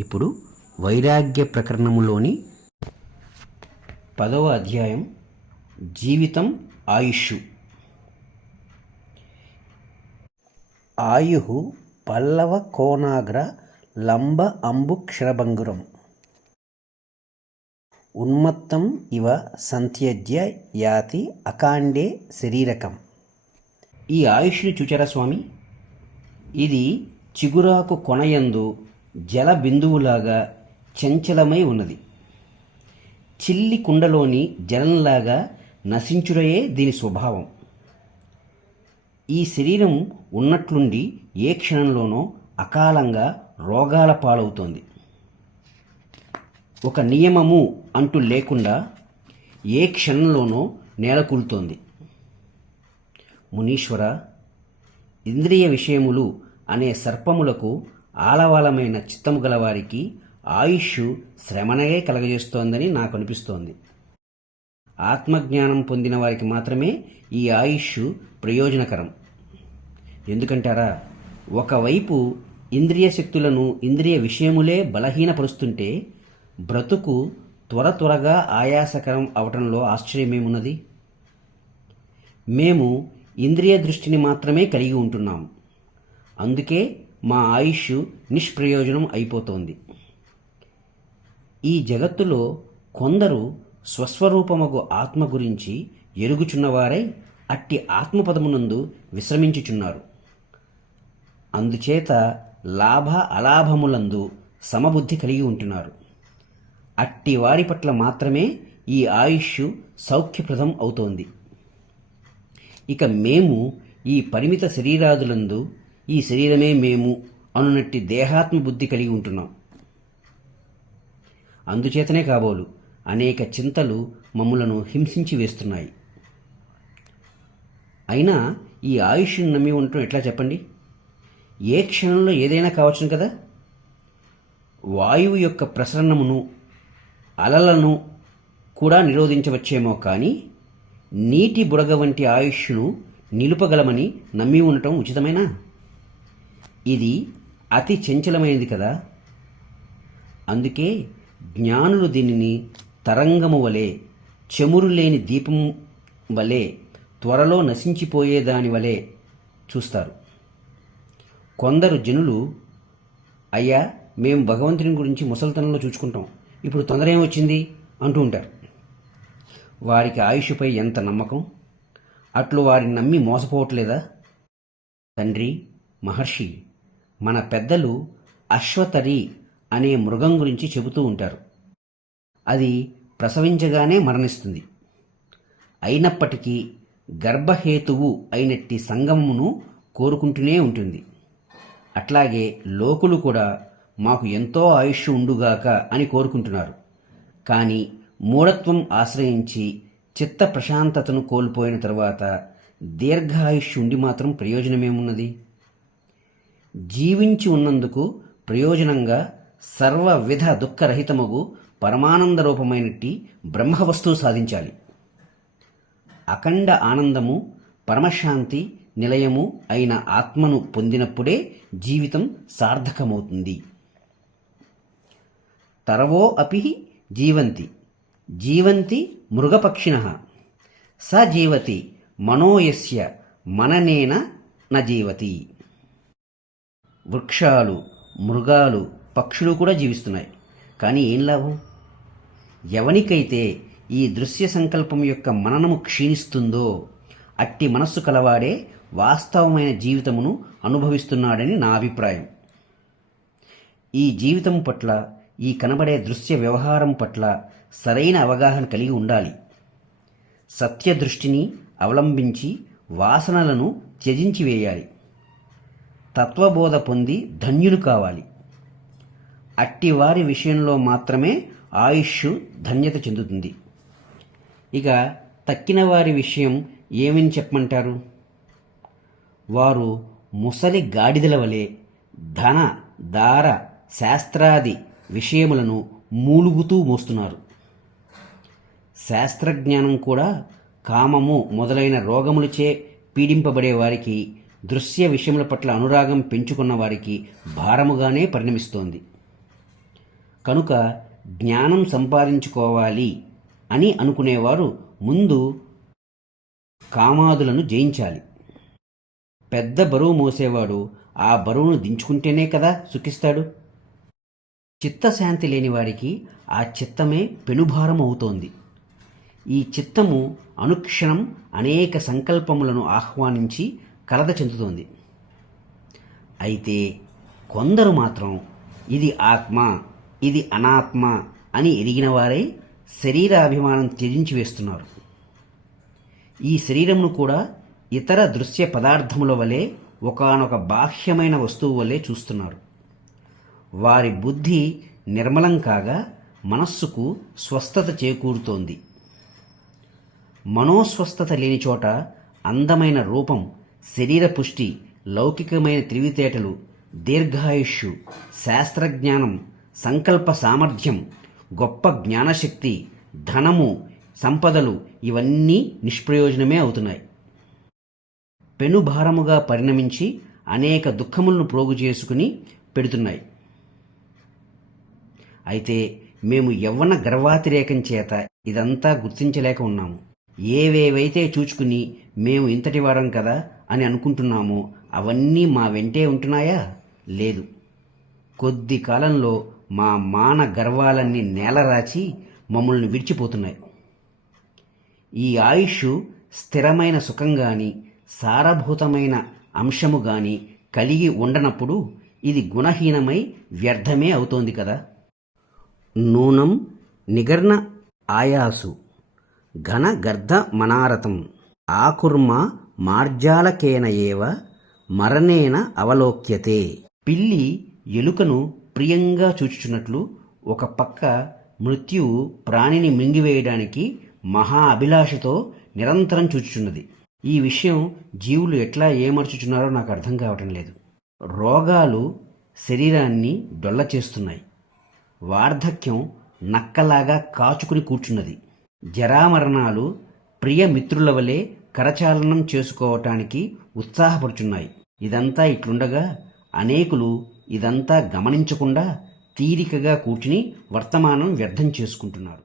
ఇప్పుడు వైరాగ్య ప్రకరణములోని పదవ అధ్యాయం జీవితం ఆయుష్. ఆయు పల్లవ కోనాగ్ర లంబ అంబు క్షరభంగురం. ఉన్మత్తం ఇవ సంత్యజ్య యాతి అకాండే శరీరకం. ఈ ఆయుష్ని చూచారా స్వామి? ఇది చిగురాకు కొనయందు జల బిందువులాగా చంచలమై ఉన్నది. చిల్లి కుండలోని జలంలాగా నశించుడయే దీని స్వభావం. ఈ శరీరం ఉన్నట్లుండి ఏ క్షణంలోనో అకాలంగా రోగాల పాలవుతోంది. ఒక నియమము అంటూ లేకుండా ఏ క్షణంలోనో నేలకూలుతోంది. మునీశ్వర ఇంద్రియ విషయములు అనే సర్పములకు ఆలవాలమైన చిత్తము గలవారికి ఆయుష్ శ్రమనగే కలగజేస్తోందని నాకు అనిపిస్తోంది ఆత్మజ్ఞానం పొందిన వారికి మాత్రమే ఈ ఆయుష్ ప్రయోజనకరం. ఎందుకంటారా? ఒకవైపు ఇంద్రియ శక్తులను ఇంద్రియ విషయములే బలహీనపరుస్తుంటే బ్రతుకు త్వర త్వరగా ఆయాసకరం అవటంలో ఆశ్చర్యమేమున్నది? మేము ఇంద్రియ దృష్టిని మాత్రమే కలిగి ఉంటున్నాం. అందుకే మా ఆయుష్ నిష్ప్రయోజనం అయిపోతోంది. ఈ జగత్తులో కొందరు స్వస్వరూపమగు ఆత్మ గురించి ఎరుగుచున్నవారై అట్టి ఆత్మపదమునందు విశ్రమించుచున్నారు. అందుచేత లాభ అలాభములందు సమబుద్ధి కలిగి ఉంటున్నారు. అట్టి వారి పట్ల మాత్రమే ఈ ఆయుష్ సౌఖ్యప్రదం అవుతోంది. ఇక మేము ఈ పరిమిత శరీరాదులందు ఈ శరీరమే మేము అనునట్టి దేహాత్మ బుద్ధి కలిగి ఉంటున్నాం. అందుచేతనే కాబోలు అనేక చింతలు మమ్ములను హింసించి వేస్తున్నాయి. అయినా ఈ ఆయుష్ను నమ్మి ఉండటం ఎట్లా చెప్పండి? ఏ క్షణంలో ఏదైనా కావచ్చును కదా? వాయువు యొక్క ప్రసరణమును అలలను కూడా నిరోధించవచ్చేమో కానీ నీటి బుడగ వంటి ఆయుష్ను నిలుపగలమని నమ్మి ఉండటం ఉచితమేనా? ఇది అతి చంచలమైనది కదా. అందుకే జ్ఞానులు దీనిని తరంగము వలె చెమురు లేని దీపం వలె త్వరలో నశించిపోయేదాని వలె చూస్తారు. కొందరు జనులు అయ్యా మేము భగవంతుని గురించి ముసలితనంలో చూసుకుంటాం ఇప్పుడు తొందర ఏమొచ్చింది అంటూ ఉంటారు. వారికి ఆయుష్పై ఎంత నమ్మకం? అట్లు వారిని నమ్మి మోసపోవట్లేదా? తండ్రి మహర్షి మన పెద్దలు అశ్వతరి అనే మృగం గురించి చెబుతూ ఉంటారు. అది ప్రసవించగానే మరణిస్తుంది. అయినప్పటికీ గర్భహేతువు అయినట్టి సంగమమును కోరుకుంటూనే ఉంటుంది. అట్లాగే లోకులు కూడా మాకు ఎంతో ఆయుష్ ఉండుగాక అని కోరుకుంటున్నారు. కానీ మూఢత్వం ఆశ్రయించి చిత్త ప్రశాంతతను కోల్పోయిన తర్వాత దీర్ఘాయుష్ ఉండి మాత్రం ప్రయోజనమేమున్నది? జీవించి ఉన్నందుకు ప్రయోజనంగా సర్వవిధ దుఃఖరహితముగు పరమానంద రూపమైనట్టి బ్రహ్మవస్తువు సాధించాలి. అఖండ ఆనందము పరమశాంతి నిలయము అయిన ఆత్మను పొందినప్పుడే జీవితం సార్థకమవుతుంది. తరవో అపి జీవంతి. జీవంతి మృగపక్షిణ. స జీవతి మనోయస్య మననేన న జీవతి. వృక్షాలు మృగాలు పక్షులు కూడా జీవిస్తున్నాయి. కానీ ఏం లాభం? ఎవనికైతే ఈ దృశ్య సంకల్పం యొక్క మననము క్షీణిస్తుందో అట్టి మనస్సు కలవాడే వాస్తవమైన జీవితమును అనుభవిస్తున్నాడని నా అభిప్రాయం. ఈ జీవితం పట్ల ఈ కనబడే దృశ్య వ్యవహారం పట్ల సరైన అవగాహన కలిగి ఉండాలి. సత్య దృష్టిని అవలంబించి వాసనలను త్యజించి వేయాలి తత్వబోధ పొంది ధన్యులు కావాలి. అట్టి వారి విషయంలో మాత్రమే ఆయుష్ ధన్యత చెందుతుంది. ఇక తక్కిన వారి విషయం ఏమని చెప్పమంటారు? వారు ముసలి గాడిదల వలె ధన దార శాస్త్రాది విషయములను మూలుగుతూ మోస్తున్నారు. శాస్త్రజ్ఞానం కూడా కామము మొదలైన రోగములచే పీడింపబడే వారికి దృశ్య విషయముల పట్ల అనురాగం పెంచుకున్న వారికి భారముగానే పరిణమిస్తోంది. కనుక జ్ఞానం సంపాదించుకోవాలి అని అనుకునేవారు ముందు కామాదులను జయించాలి. పెద్ద బరువు మోసేవాడు ఆ బరువును దించుకుంటేనే కదా సుఖిస్తాడు. చిత్తశాంతి లేని వారికి ఆ చిత్తమే పెనుభారం అవుతోంది ఈ చిత్తము అనుక్షణం అనేక సంకల్పములను ఆహ్వానించి కలత చెందుతోంది. అయితే కొందరు మాత్రం ఇది ఆత్మ ఇది అనాత్మ అని ఎరిగిన వారై శరీరాభిమానం త్యజించి వేస్తున్నారు. ఈ శరీరమును కూడా ఇతర దృశ్య పదార్థముల వలె ఒకానొక బాహ్యమైన వస్తువు వలె చూస్తున్నారు. వారి బుద్ధి నిర్మలం కాగా మనస్సుకు స్వస్థత చేకూరుతోంది. మనోస్వస్థత లేని చోట అందమైన రూపం శరీర పుష్టి లౌకికమైన తెలివితేటలు దీర్ఘాయుష్యు శాస్త్రజ్ఞానం సంకల్ప సామర్థ్యం గొప్ప జ్ఞానశక్తి ధనము సంపదలు ఇవన్నీ నిష్ప్రయోజనమే అవుతున్నాయి. పెనుభారముగా పరిణమించి అనేక దుఃఖములను ప్రోగు చేసుకుని పెడుతున్నాయి. అయితే మేము యవ్వన గర్వాతిరేకం చేత ఇదంతా గుర్తించలేక ఉన్నాము. ఏవేవైతే చూచుకుని మేము ఇంతటి వారం కదా అని అనుకుంటున్నామో అవన్నీ మా వెంటే ఉంటున్నాయా? లేదు. కొద్ది కాలంలో మా మాన గర్వాలన్నీ నేలరాచి మమ్మల్ని విడిచిపోతున్నాయి. ఈ ఆయుష్ స్థిరమైన సుఖం గాని సారభూతమైన అంశము గాని కలిగి ఉండనప్పుడు ఇది గుణహీనమై వ్యర్థమే అవుతోంది కదా. నూనం నిగర్ణ ఆయాసు ఘన గర్ధ మనారతం ఆకుర్మ మార్జాలకేన ఏవ మరణేన అవలోక్యతే. పిల్లి ఎలుకను ప్రియంగా చూచుచున్నట్లు ఒక పక్క మృత్యువు ప్రాణిని మింగివేయడానికి మహా అభిలాషతో నిరంతరం చూచుచున్నది. ఈ విషయం జీవులు ఎట్లా ఏమర్చుచున్నారో నాకు అర్థం కావటం లేదు. రోగాలు శరీరాన్ని డొల్ల చేస్తున్నాయి. వార్ధక్యం నక్కలాగా కాచుకుని కూర్చున్నది. జరామరణాలు ప్రియమిత్రుల వలె కరచాలనం చేసుకోవటానికి ఉత్సాహపడుచున్నాయి. ఇదంతా ఇట్లుండగా అనేకులు ఇదంతా గమనించకుండా తీరికగా కూర్చుని వర్తమానం వ్యర్థం చేసుకుంటున్నారు.